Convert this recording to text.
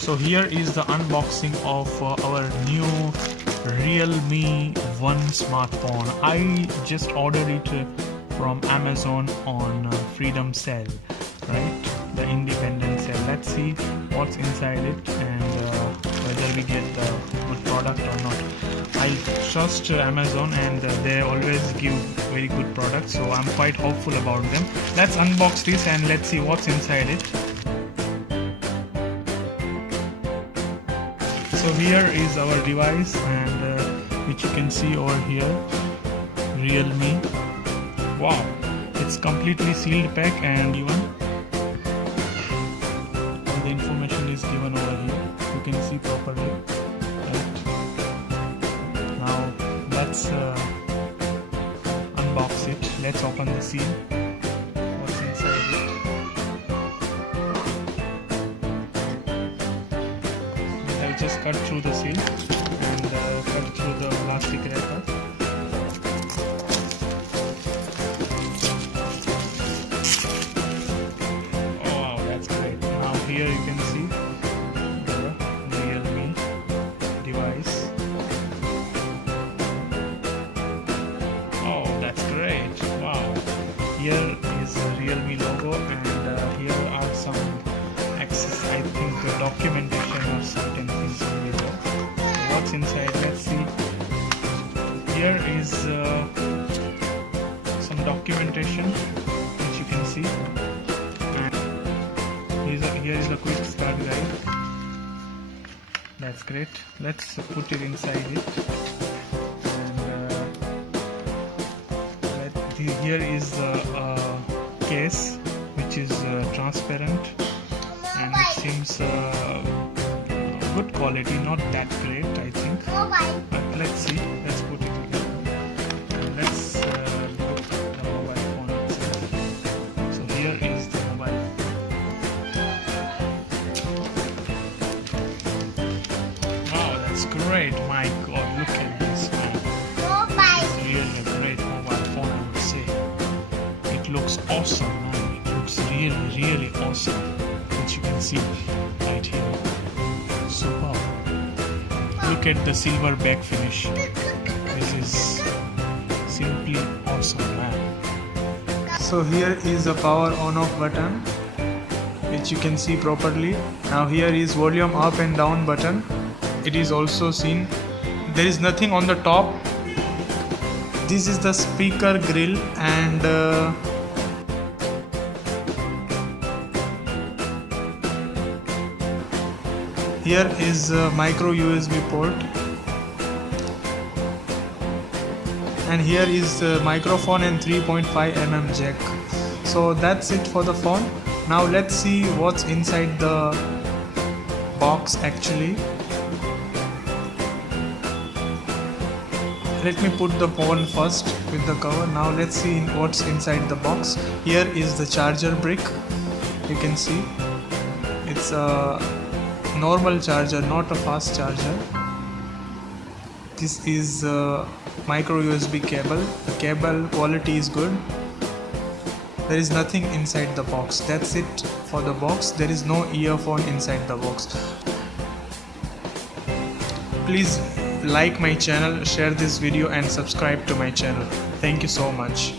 So here is the unboxing of our new Realme 1 smartphone. I just ordered it from Amazon on Freedom Sale, right? The independent sale. Let's see what's inside it and whether we get the good product or not. I trust Amazon and they always give very good products, so I'm quite hopeful about them. Let's unbox this and let's see what's inside it. So here is our device, and which you can see over here, Realme. Wow, it's completely sealed pack and even all the information is given over here. You can see properly. Right. Now let's unbox it. Let's open the seal. What's inside it? I just cut through the seal and cut through the plastic wrapper. Oh wow, that's great. Now here you can see the Realme device. Oh, that's great. Wow. Here is the Realme logo, and here are some access, I think, documentation or certain things over here. So what's inside? Let's see. Here is some documentation which you can see, and here is a quick start guide. That's great. Let's put it inside it, and here is the case, which is transparent, and it seems good quality, not that great, I think. But let's see. Let's put it together. And let's look at the mobile phone itself. So here is the mobile. Wow, that's great. My God, look at this, man. It's really a great mobile phone, I would say. It looks awesome, man. It looks really awesome, which you can see right here. Superb. Look at the silver back finish. This is simply awesome, man. So here is the power on off button, which you can see properly. Now here is volume up and down button. It is also seen. There is nothing on the top. This is the speaker grill, and here is a micro USB port, and here is the microphone and 3.5 mm jack. So that's it for the phone. Now let's see what's inside the box actually. Let me put the phone first with the cover. Now let's see what's inside the box. Here is the charger brick. You can see it's a normal charger, not a fast charger. This is a micro USB cable. The cable quality is good. There is nothing inside the box. That's it for the box. There is no earphone inside the box. Please like my channel, share this video and subscribe to my channel. Thank you so much.